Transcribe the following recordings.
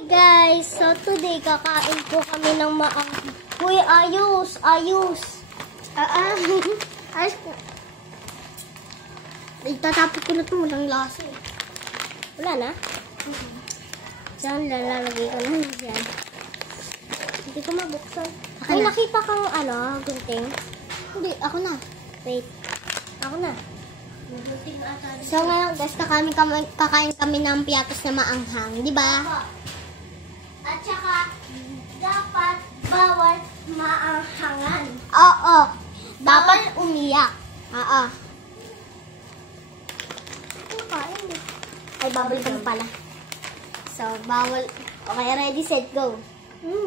Hey guys, so today kakain po kami ng Uy, ayos. Ayos ko. Itatapos ko na ito, walang lasa. Wala na? Diyan, lalagay ko na yan. Hindi ko mabuksan. Ay, nakita kang gunting. Hindi, ako na. Wait, ako na. So ngayon guys, kakain kami ng piatos na maanghang, di ba? At saka, dapat bawal maanghangan. Oo. Dapat umiyak. Oo. Ay, bawal ka na pala. So, bawal. Okay, ready, set, go.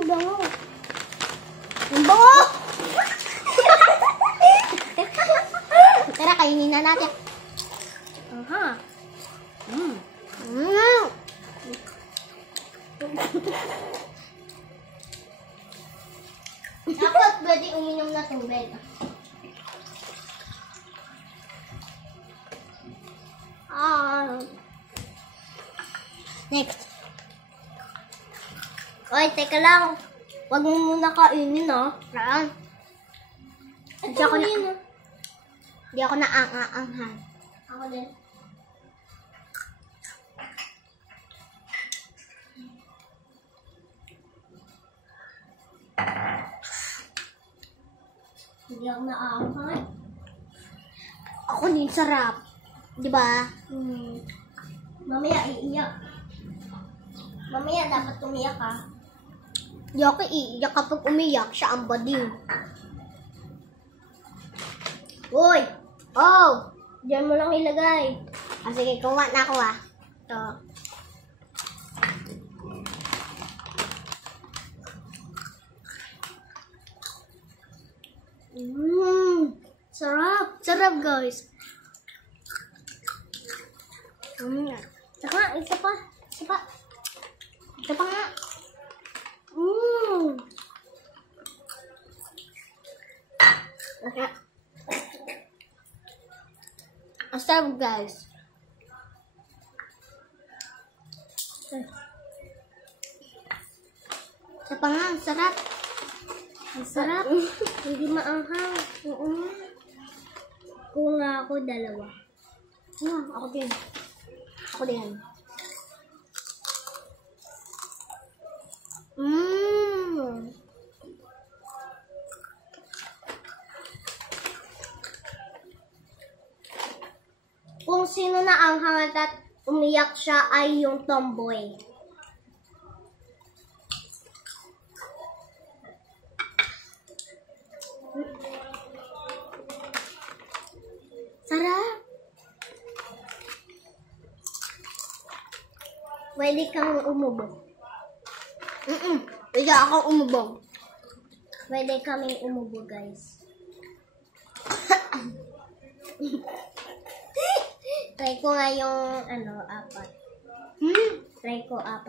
Bango. Bango! Tara, kainin na natin. Aha. Dapat pwede uminom na tubig. Next. Oy, teka lang. Huwag mo muna kainin, Raan. Hindi ako na ang-ang-anghang. Ako din. Hindi ako na-aanghang. Ako din sarap. Diba? Mamaya iiyak. Mamaya dapat umiyak ka. Di ako iiyak kapag umiyak. Siya ang bading. Uy! Oh! Diyan mo lang ilagay. Sige, kuha na ako Ito. Sarap! Sarap, guys. Saka, isa pa. Isa pa. Isa pa nga. Ang sarap, guys. Isa pa nga, ang sarap. Ang sarap. Hindi maanghang. Kung nga ako, dalawa. Ako din. Ako din. Kung sino na ang hangat at umiyak siya ay yung tomboy. Sarap! Pwede kang umubog. Pwede akong umubog. Pwede kami umubog, guys. Try ko nga yung, 4. Try ko 4.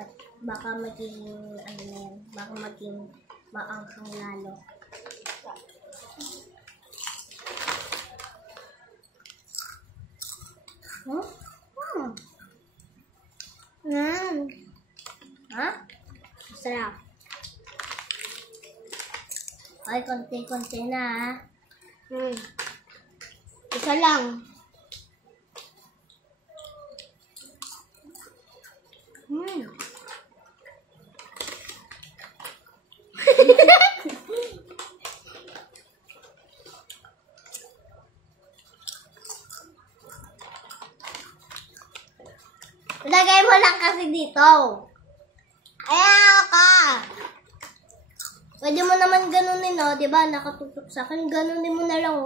Baka maging, baka maging maanghang lalo. Sarap. Ay, konti-konti na, Isa lang. Lagay mo lang kasi dito. Ayaw ka. Pwede mo naman ganunin, diba? Nakatutok sa akin. Ganunin mo na lang,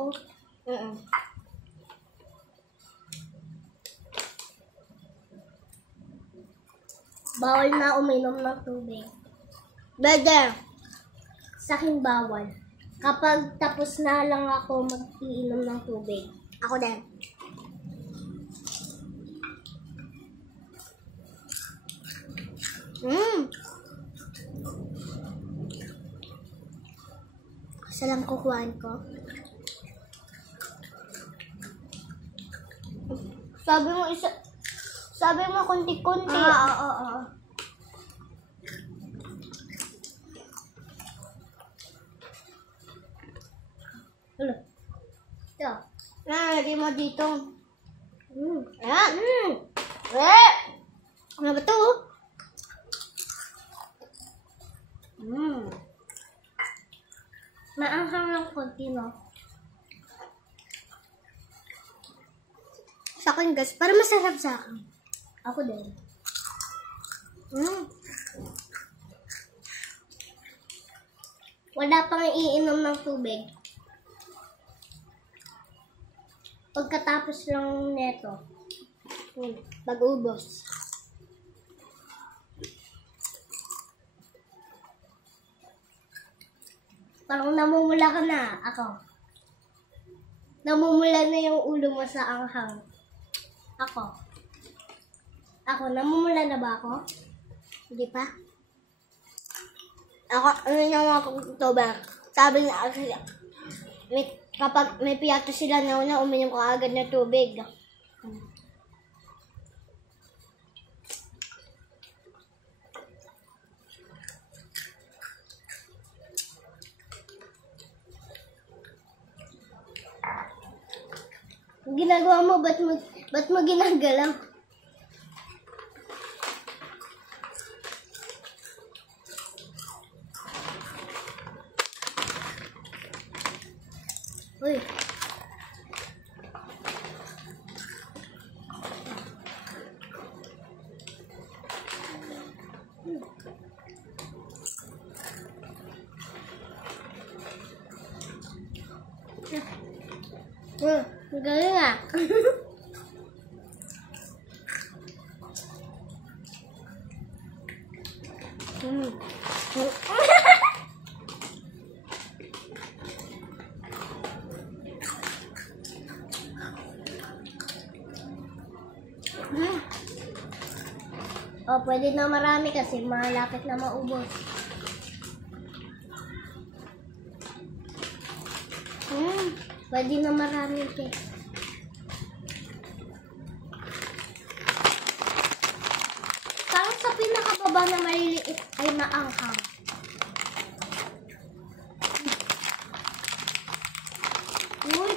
Bawal na uminom ng tubig. Bede. Sa akin bawal. Kapag tapos na lang ako mag-iinom ng tubig. Ako din. Isa lang kukuhaan ko. Sabi mo konti-konti. Oo. Ano? Ito. Lagay mo dito. Ayan. Ano ba ito? Maanghang ng konti, no? Sa akin, guys. Para masarap sa akin. Ako din. Wala pang iinom ng tubig. Pagkatapos lang neto. Pag-ubos. Parang namumula ka na. Ako. Namumula na yung ulo mo sa anghang. Ako. Namumula na ba ako? Hindi pa? Ako, ano yung mga kutuba? Sabi na, kapag may piyato sila na uminom ko agad na tubig. Ginagawa mo, ba't mo ginagalaw? Uy. Ang galing ah. Oh, pwede na marami kasi malapit na maubos. Pwede na marami ke. Parang sa pinakababa na maliliit ay maanghang. Uy,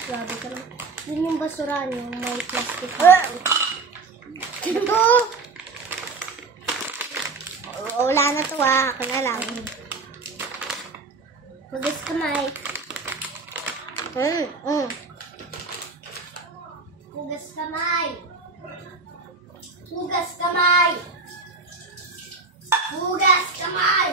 grabe ka naman. Yun yung basura niyo, may plastic. Ito! Wala na to ah. Ako na lang. Hugas kamay. Hugas kamay. Hugas kamay. Hugas kamay.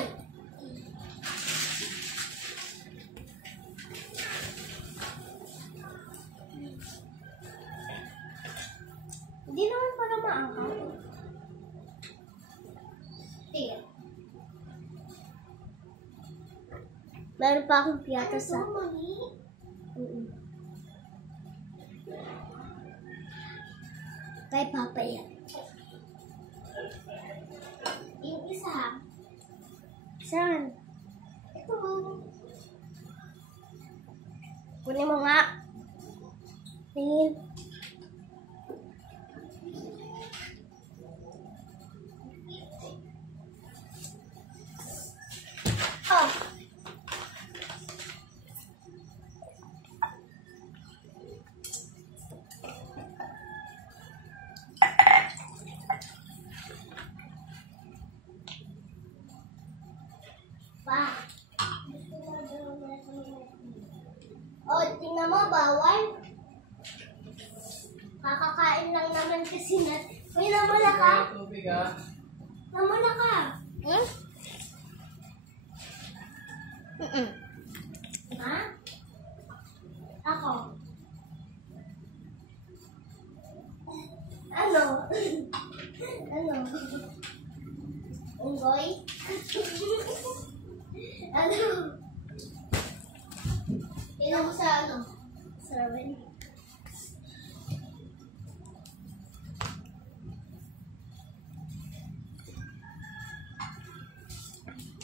Hindi naman para maangkat. Tingnan. Meron pa akong piyato sa... Kay Papa yan. Yung isa. Saan? Ito. Kunin mo nga. Tingin. Oh. Pa. Oh, tingnan mo, bawal. Kakakain lang naman kasi na. Uy, namula ka? Namula ka? Ha? Ako? Ano? Ano? Unggoy? Ano? Tingnan mo sa ano? Sa ramen.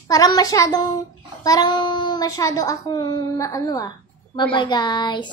Parang masyado akong maano ah. Bye-bye guys.